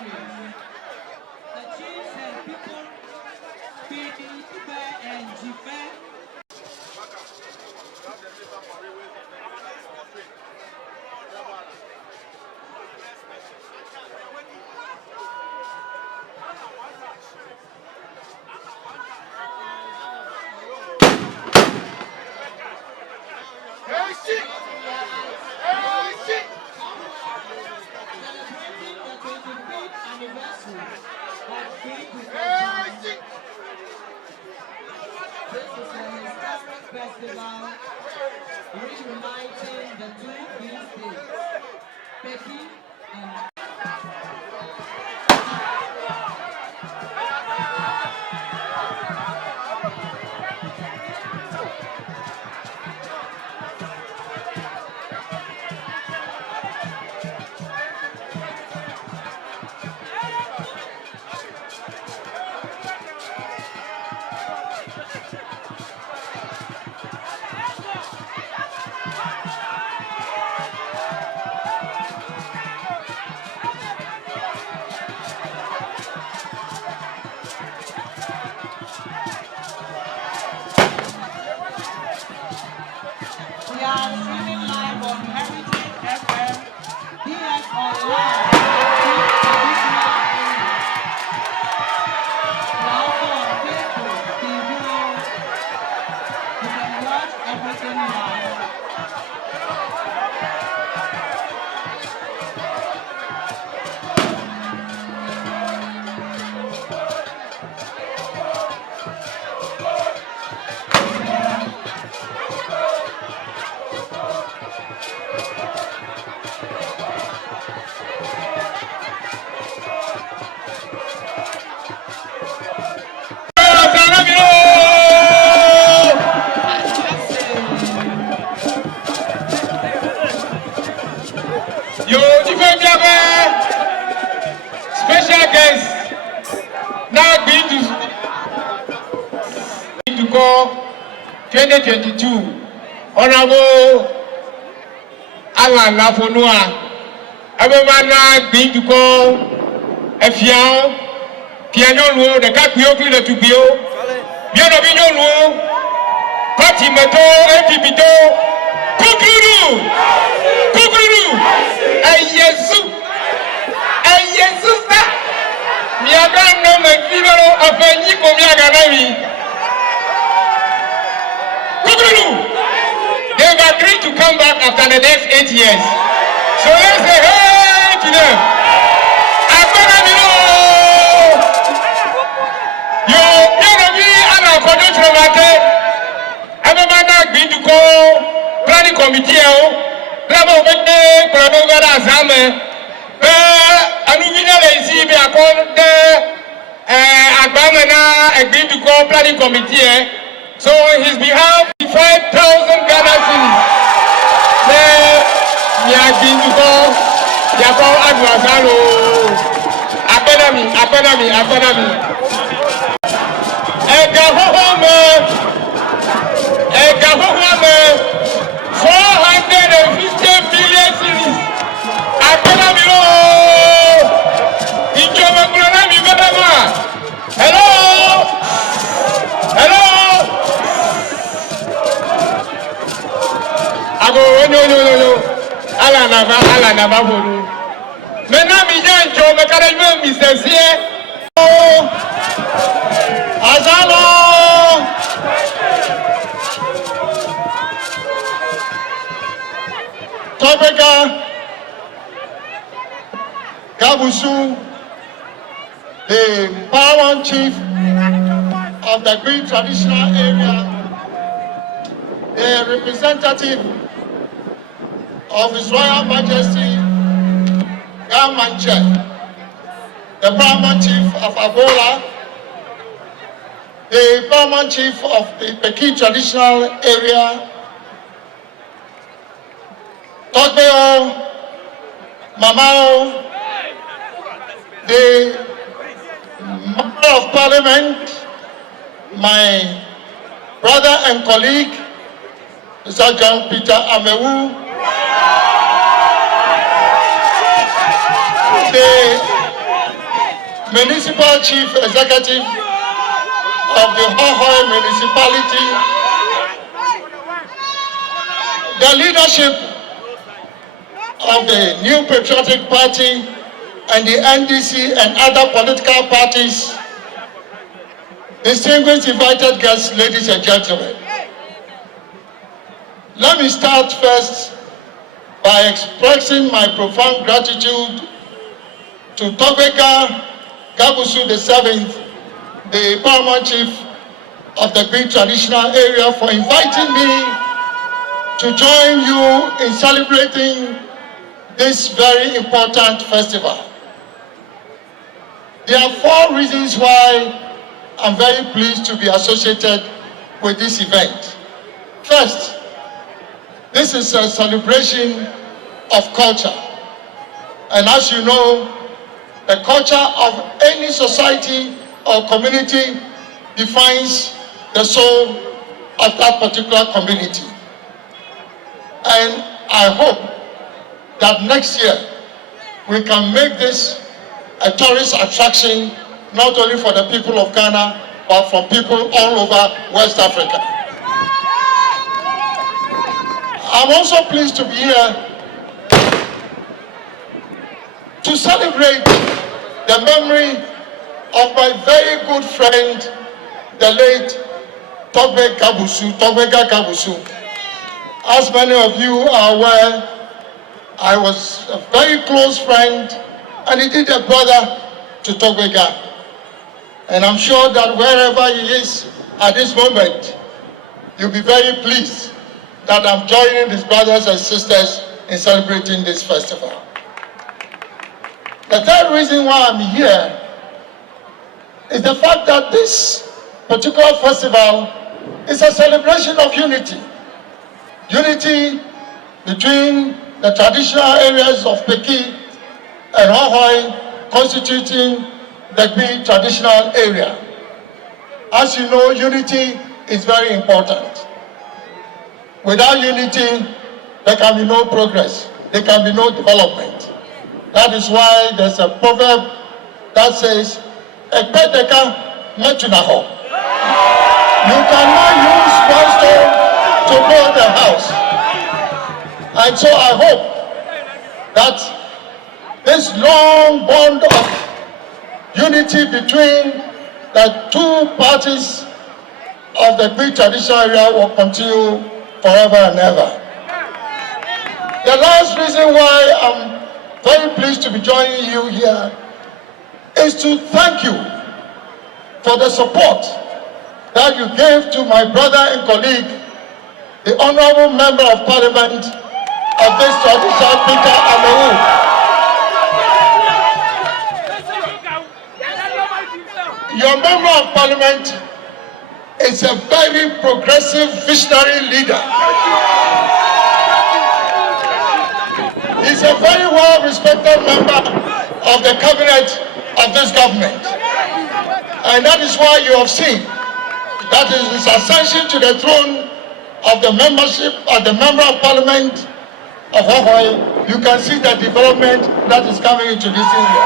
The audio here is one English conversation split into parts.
countries. The chiefs and people, Gbidukor and Jife. This is a historic festival reuniting the two free states, Peking and we are streaming live on Heritage FM, DS Online, also on Facebook, TV. You can watch everything live. Special guest now Gbidukor 2022 Honorable Alan Lafonua Abemana Gbidukor Efiao Piano the Capio Clear to Bio Biano Vigno Patimeto Epipito Kukuru Ayesu Miaga no me fibero afenyi ko miaga na mi. Kukuru. They've agreed to come back after the next 8 years. So let's say hey to them. Yo, ana kodo tromate. Abemana Gbidukor planning committee o. Labo bete plano gara zame. Gbidukor planning committee. So on his behalf, 5,000 Ghana cedis. Gbidukor, Yako Adwazalo, Academy. Hohoe, 450 million cedis. Academy. Hello. Ago no. Ala na bolu. Maintenant mi janjo me kare mi sensie. Azalo. Tobeka Gabusu, the paramount chief of the Green traditional area, a representative of His Royal Majesty Gamanche, the paramount chief of Abola, the paramount chief of the Peking traditional area, Togbeo, Mamao, the Member of Parliament, my brother and colleague, Mr. John Peter Amewu, the Municipal Chief Executive of the Hohoe Municipality, the leadership of the New Patriotic Party and the NDC and other political parties, distinguished invited guests, ladies and gentlemen. Let me start first by expressing my profound gratitude to Togweka Gabusu VII, the paramount chief of the Gbidukor traditional area, for inviting me to join you in celebrating this very important festival. There are 4 reasons why I'm very pleased to be associated with this event. First, this is a celebration of culture. And as you know, the culture of any society or community defines the soul of that particular community. And I hope that next year we can make this a tourist attraction, not only for the people of Ghana, but for people all over West Africa. I'm also pleased to be here to celebrate the memory of my very good friend, the late Togweka Gabusu. As many of you are aware, I was a very close friend and indeed a brother to Togweka. And I'm sure that wherever he is at this moment, you'll be very pleased that I'm joining his brothers and sisters in celebrating this festival. The third reason why I'm here is the fact that this particular festival is a celebration of unity. Unity between the traditional areas of Peki and Hohoe constituting the Gbidukor traditional area. As you know, unity is very important. Without unity, there can be no progress, there can be no development. That is why there's a proverb that says, "Ekpeteka metunaho." You cannot use one stone to build a house. And so I hope that this long bond of unity between the 2 parties of the Gbidukor traditional area will continue forever and ever. The last reason why I'm very pleased to be joining you here is to thank you for the support that you gave to my brother and colleague, the Honorable Member of Parliament of this tradition, Peter Hohoe. Your Member of Parliament is a very progressive, visionary leader. He's a very well-respected member of the cabinet of this government. And that is why you have seen that is his ascension to the throne of the membership of the Member of Parliament of Hohoe. You can see the development that is coming into this area.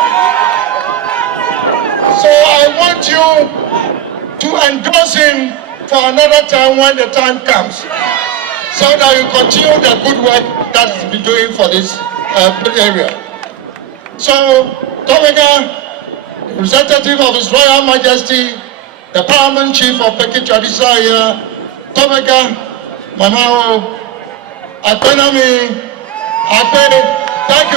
So I want you to endorse him for another time when the time comes, so that you continue the good work that he's been doing for this area. So, Togweka, representative of His Royal Majesty, the Paramount Chief of Peki Traditional Area, Togweka, Mamao, Apenami, Ape, thank